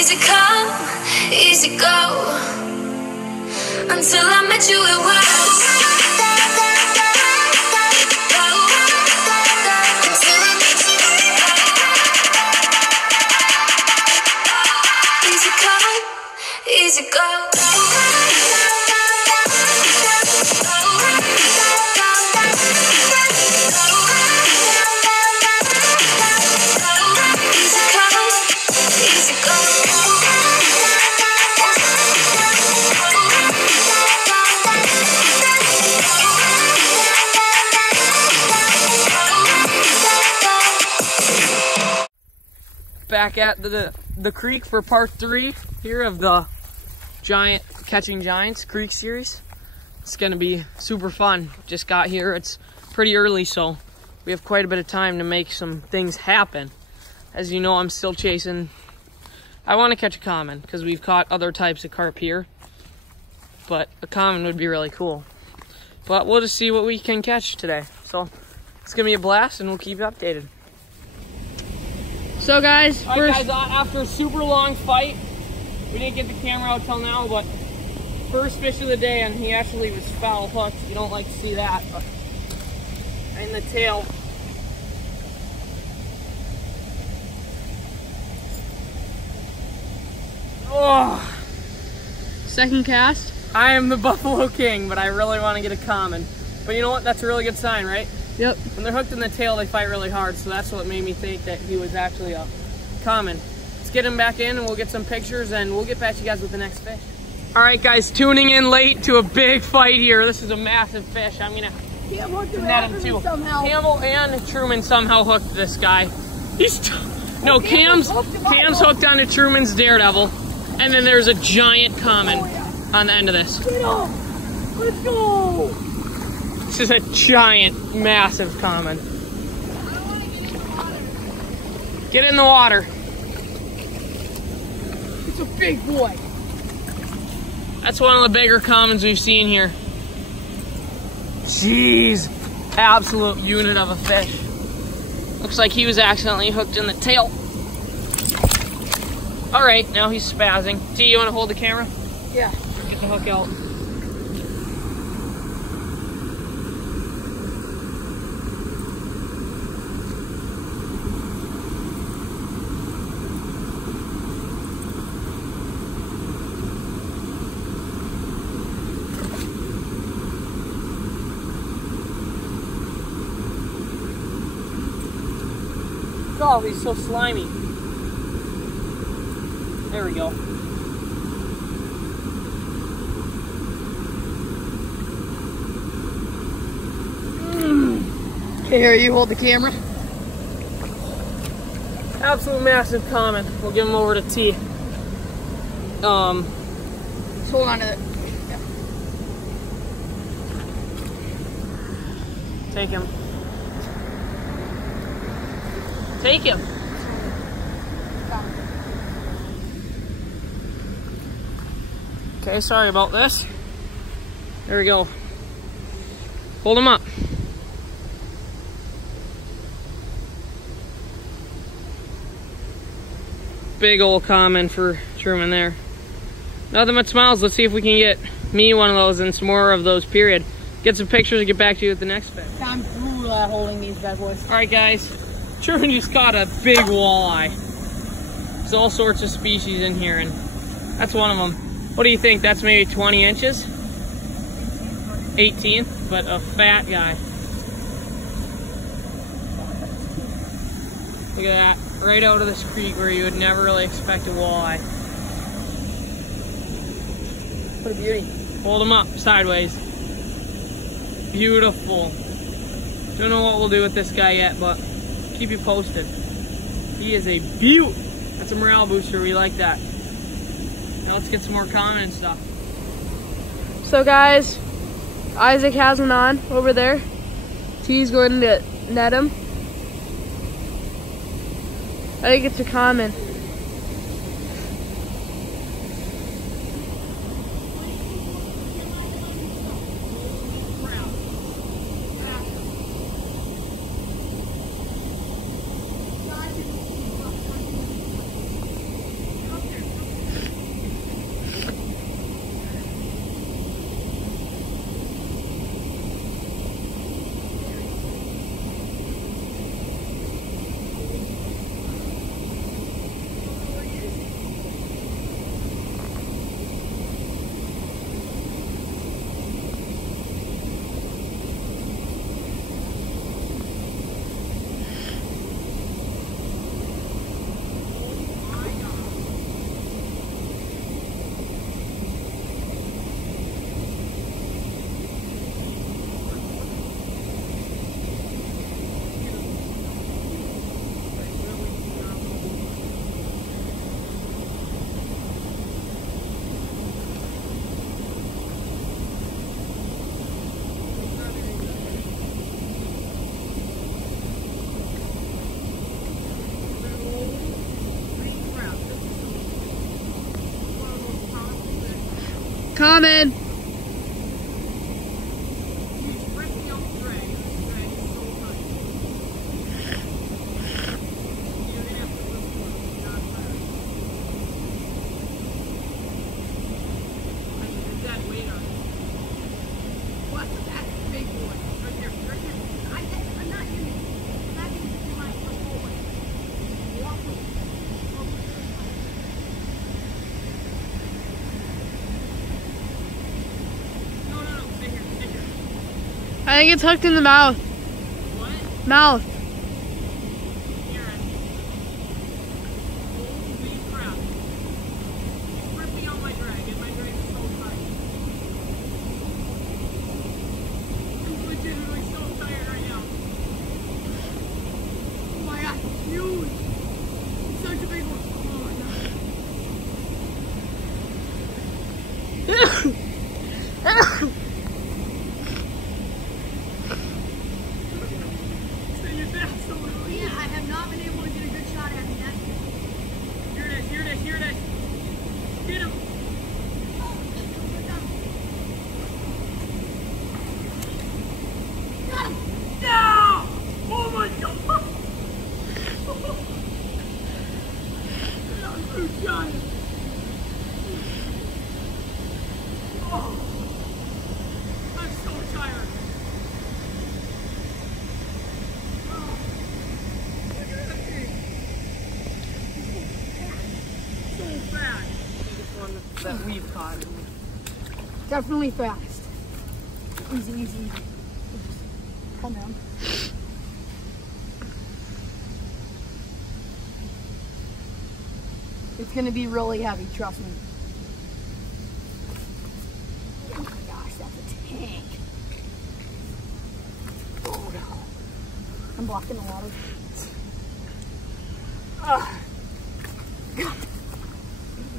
Easy come, easy go. Until I met you, it was. Until I met you, easy come, easy go. Back at the creek for part 3 here of the Catching Giants Creek series. It's gonna be super fun. Just got here, it's pretty early, so we have quite a bit of time to make some things happen. As you know, I'm still chasing, I want to catch a common because we've caught other types of carp here, but a common would be really cool. But we'll just see what we can catch today. So it's gonna be a blast and we'll keep you updated. So guys, after a super long fight, we didn't get the camera out till now, but first fish of the day, and he actually was foul hooked. You don't like to see that, but in the tail. Oh, second cast. I am the Buffalo King, but I really want to get a common. But you know what? That's a really good sign, right? Yep. When they're hooked in the tail, they fight really hard, so that's what made me think that he was actually a common. Let's get him back in and we'll get some pictures and we'll get back to you guys with the next fish. All right, guys, tuning in late to a big fight here. This is a massive fish. I'm gonna net him too. Campbell and Truman somehow hooked this guy. Cam's hooked onto Truman's Daredevil, and then there's a giant common on the end of this. Get up! Let's go! This is a giant, massive common. Get in the water. It's a big boy. That's one of the bigger commons we've seen here. Jeez, absolute unit of a fish. Looks like he was accidentally hooked in the tail. All right, now he's spazzing. T, you want to hold the camera? Yeah. Get the hook out. Oh, he's so slimy. There we go. Okay, here, you hold the camera. Absolute massive common. We'll give him over to T. Just hold on to it. Yeah. Take him. Take him. Okay, sorry about this. There we go. Hold him up. Big old common for Truman there. Nothing but smiles. Let's see if we can get me one of those and some more of those, period. Get some pictures and get back to you with the next fish. I'm brutal at holding these bad boys. All right, guys. Truman just caught a big walleye. There's all sorts of species in here, and that's one of them. What do you think? That's maybe 20 inches? 18, but a fat guy. Look at that. Right out of this creek where you would never really expect a walleye. What a beauty. Hold him up sideways. Beautiful. Don't know what we'll do with this guy yet, but keep you posted. He is a beaut. That's a morale booster. We like that. Now let's get some more common and stuff. So guys, Isaac has one on over there. T's going to net him. I think it's a common. Coming. He's ripping out the drag. This drag is so tight. You're gonna have to lift one. It's not fair. I mean, there's that weight on it. What? That's a big boy. Right there. Right there. I'm not using it. I'm not using it too much. Go forward. Walk with it. No. Stay here. Stay here. I think it's hooked in the mouth. What? Mouth. Here it. Holy crap. It's ripping out my drag, and my drag is so tight. I'm legitimately so tired right now. Oh my god, it's huge. It's such a big one. Oh my god. It's absolutely. Yeah, I have not been able to get a good shot at him yet. Here it is. Get him. Got him! No! Oh my god! That was so giant. Oh, I'm so tired. Oh, look at that thing. So fat. Biggest one that we've caught. Definitely fast. Easy. Calm down. It's gonna be really heavy, trust me. Oh my gosh, that's a tank. Oh no. I'm blocking the water.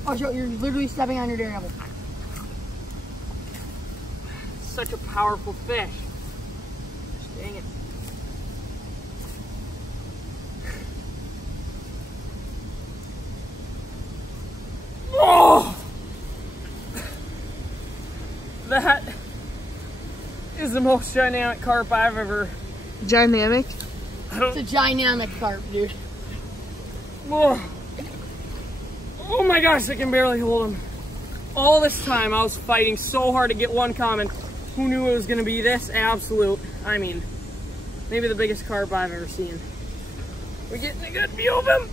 Oh, Joe, you're literally stepping on your daredevil. Such a powerful fish. Dang it. Oh! That is the most dynamic carp I've ever. Dynamic. It's a dynamic carp, dude. Oh. Oh my gosh, I can barely hold him. All this time I was fighting so hard to get one comment. Who knew it was gonna be this absolute, I mean, maybe the biggest carp I've ever seen. We're getting a good view of him.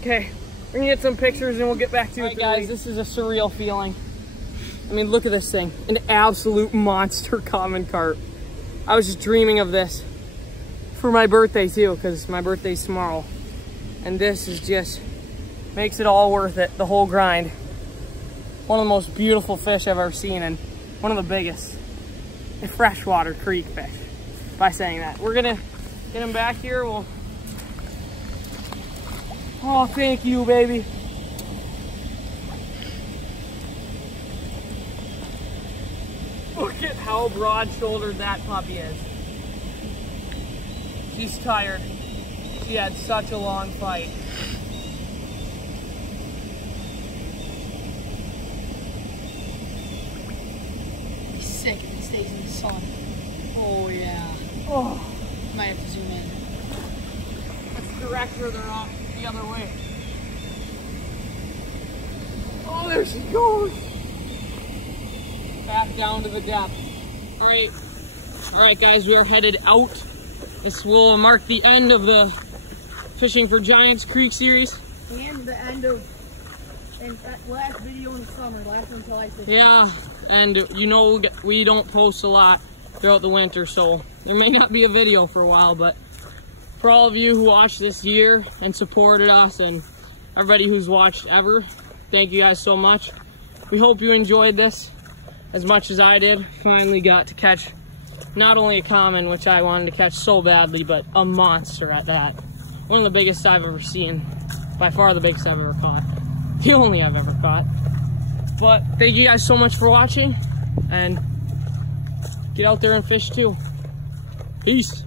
Okay, we're gonna get some pictures and we'll get back to it, guys. This is a surreal feeling. I mean, look at this thing, an absolute monster common carp. I was just dreaming of this for my birthday too, because my birthday's tomorrow. And this is just, makes it all worth it, the whole grind. One of the most beautiful fish I've ever seen, and one of the biggest freshwater creek fish, by saying that. We're gonna get him back here, we'll... Oh, thank you, baby. Look at how broad-shouldered that puppy is. She's tired. She had such a long fight. He's sick if he stays in the sun. Oh, yeah. Oh. Might have to zoom in. Let's direct her off the other way. Oh, there she goes. Back down to the depth. All right, guys, we are headed out. This will mark the end of the Fishing for Giants Creek series. And the end of that last video in the summer, last until I fished. Yeah, and you know we don't post a lot throughout the winter, so there may not be a video for a while, but for all of you who watched this year and supported us, and everybody who's watched ever, thank you guys so much. We hope you enjoyed this as much as I did. Finally got to catch not only a common, which I wanted to catch so badly, but a monster at that. One of the biggest I've ever seen. By far the biggest I've ever caught. The only I've ever caught. But thank you guys so much for watching, and get out there and fish too. Peace.